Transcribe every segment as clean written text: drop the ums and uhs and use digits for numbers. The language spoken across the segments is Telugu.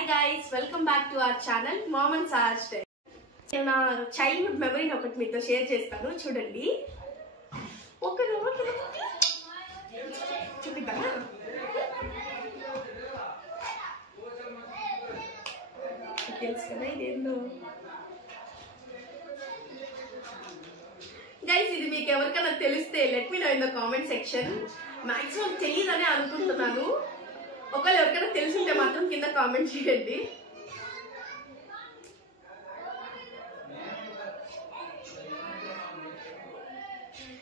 Hi guys, welcome back to our channel Mom and Sar's Day. నేను నా చైల్డ్హుడ్ మెమరీని ఒకటి మీతో షేర్ చేస్తాను చూడండి. చూపిద్దామా? తెలుసు కదా ఇదేందో. గైస్ ఇది మీకు ఎవరికైనా తెలిస్తే let me know in the comment section. Maximum తెలియదని అనుకుంటున్నాను. ఒకవేళ ఎవరికైనా తెలిసింటే మాత్రం కింద కామెంట్ చేయండి.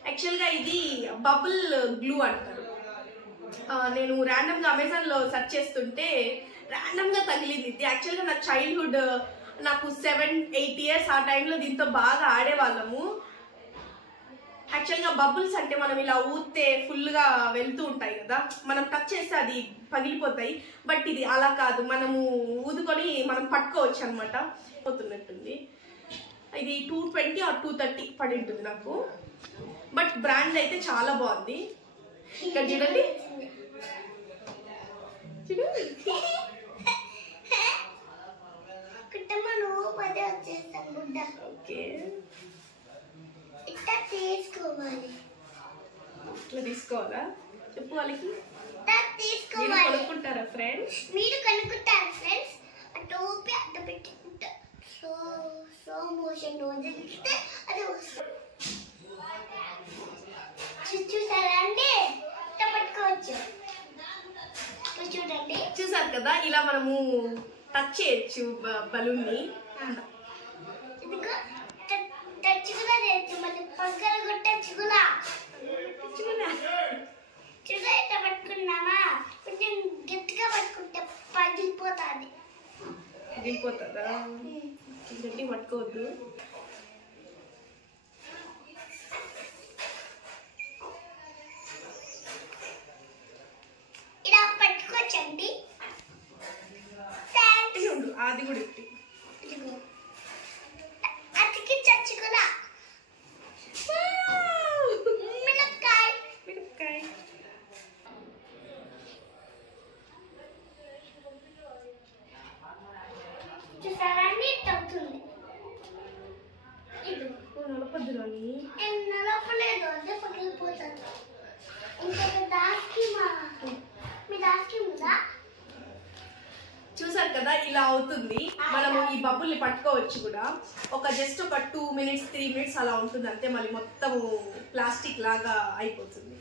యాక్చువల్గా ఇది బబుల్ గ్లూ అంటారు. నేను ర్యాండమ్గా అమెజాన్లో సెర్చ్ చేస్తుంటే ర్యాండమ్గా తగిలింది. ఇది యాక్చువల్గా నా చైల్డ్హుడ్, నాకు 7-8 ఇయర్స్ ఆ టైంలో దీంతో బాగా ఆడేవాళ్ళము. యాక్చువల్గా బబుల్స్ అంటే మనం ఇలా ఊస్తే ఫుల్గా వెళ్తూ ఉంటాయి కదా, మనం టచ్ చేస్తే అది పగిలిపోతాయి. బట్ ఇది అలా కాదు, మనము ఊదుకొని మనం పట్టుకోవచ్చు అనమాట. పోతున్నట్టుంది. ఇది 220 or 230 పడి ఉంటుంది నాకు. బట్ బ్రాండ్ అయితే చాలా బాగుంది. ఇక్కడ చూడండి, ఓకే ఇట్లా తీసుకోవాలా చెప్పు వాళ్ళకి. కొనుక్కుంటారా ఫ్రెండ్స్? మీరు కొనుక్కుంటారా ఫ్రెండ్స్? టోపీ అడ్డ పెట్టుకుంటా. సో మోషన్ వదిలిస్తే అది చూసారా అండి, పట్టుకోవచ్చు. చూడండి, చూసారు కదా, ఇలా మనము టచ్ చేయొచ్చు బలూన్ ని. ఇదిగో టచ్ కూడా చేయొచ్చు, మళ్ళీ పక్కన కొట్టచ్చు కూడా. చూడ ఇట్లా పట్టుకున్నామా, కొంచెం గట్టిగా పట్టుకుంటే పగిలిపోతుంది. పగిలిపోతుందా? గట్టి పట్టుకోవద్దు. ఇలా పట్టుకోవచ్చండి. అది కూడా ఇట్టి అతికి చచ్చు కూడా. మిరపకాయ మిరపకాయ చూసారా అండి, ఇట్లా అవుతుంది. ఇది నలపద్దులోని నలపలేదు అంటే పగిలిపోతుంది. ఇంకొక దాస్కి మీ దాస్కి ఉందా? చూసారు కదా, ఇలా అవుతుంది. మనము ఈ బబుల్ని పట్టుకోవచ్చు కూడా. జస్ట్ ఒక 2 minutes 3 minutes అలా ఉంటుంది అంతే. మళ్ళీ మొత్తం ప్లాస్టిక్ లాగా అయిపోతుంది.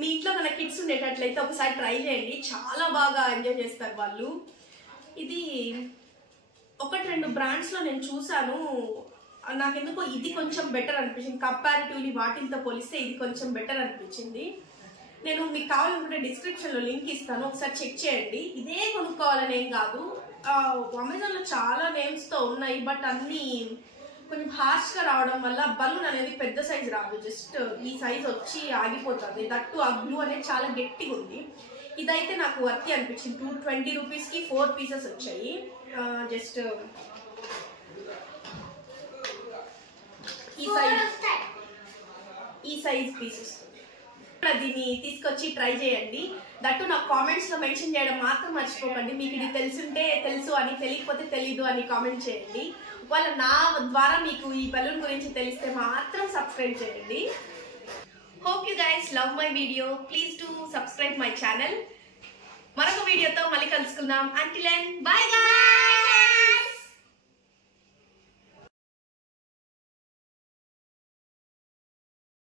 మీ ఇంట్లో మన కిడ్స్ ఉండేటట్లయితే ఒకసారి ట్రై చేయండి, చాలా బాగా ఎంజాయ్ చేస్తారు వాళ్ళు. ఇది 1-2 బ్రాండ్స్లో నేను చూసాను. నాకెందుకో ఇది కొంచెం బెటర్ అనిపించింది. కంపారిటివ్లీ వాటితో పోలిస్తే ఇది కొంచెం బెటర్ అనిపించింది. నేను మీకు కావాలనుకుంటే డిస్క్రిప్షన్లో లింక్ ఇస్తాను, ఒకసారి చెక్ చేయండి. ఇదే కొనుక్కోవాలని ఏం కాదు, అమెజాన్లో చాలా నేమ్స్తో ఉన్నాయి. బట్ అన్నీ కొంచెం హార్ష్గా రావడం వల్ల బలూన్ అనేది పెద్ద సైజ్ రాదు, జస్ట్ ఈ సైజ్ వచ్చి ఆగిపోతుంది. దట్టు ఆ గ్లూ అనేది చాలా గట్టిగా ఉంది. ఇదైతే నాకు వర్తి అనిపించింది. 220 రూపీస్కి 4 pieces వచ్చాయి. జస్ట్ ఈ సైజ్ పీసెస్. దీన్ని తీసుకొచ్చి ట్రై చేయండి. దట్టు నాకు కామెంట్స్లో మెన్షన్ చేయడం మాత్రం మర్చిపోకండి. మీకు ఇది తెలుసుంటే తెలుసు అని, తెలియకపోతే తెలీదు అని కామెంట్ చేయండి. ఒకవేళ నా ద్వారా మీకు ఈ బలూన్ గురించి తెలిస్తే మాత్రం సబ్స్క్రైబ్ చేయండి. Hope you guys love my video. Please to subscribe my channel. మరొక వీడియోతో మళ్ళీ కలుసుకుందాం. Until then bye guys.